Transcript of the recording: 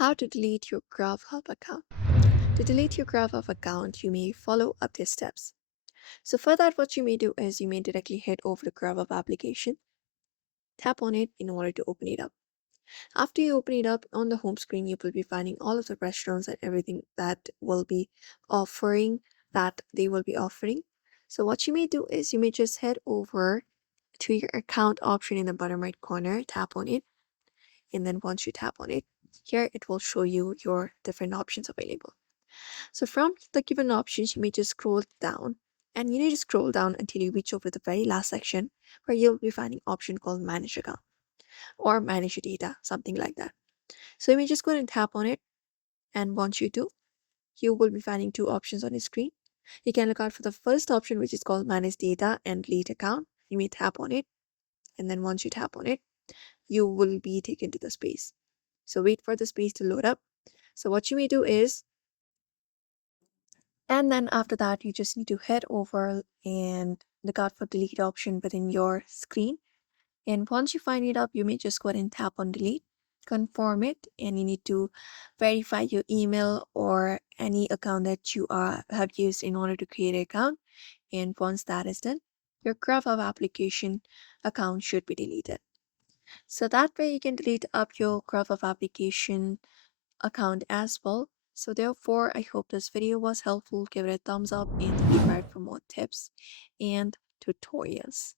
How to delete your Grubhub account. To delete your Grubhub account, you may follow up these steps. So for that, what you may do is you may directly head over to Grubhub application, tap on it in order to open it up. After you open it up on the home screen, you will be finding all of the restaurants and everything that will be offering that they will be offering. So what you may do is you may just head over to your account option in the bottom right corner, tap on it, and then once you tap on it, here it will show you your different options available. So from the given options, you may just scroll down and you need to scroll down until you reach over the very last section where you'll be finding option called manage account or manage your data, something like that. So you may just go ahead and tap on it, and once you do, you will be finding two options on your screen. You can look out for the first option, which is called manage data and delete account. You may tap on it, and then once you tap on it, you will be taken to the space. So wait for the space to load up. So what you may do is, and then after that, you just need to head over and look out for delete option within your screen. And once you find it up, you may just go ahead and tap on delete, confirm it, and you need to verify your email or any account that you have used in order to create an account. And once that is done, your Grubhub application account should be deleted. So that way you can delete up your Grubhub application account as well. So therefore, I hope this video was helpful. Give it a thumbs up and subscribe for more tips and tutorials.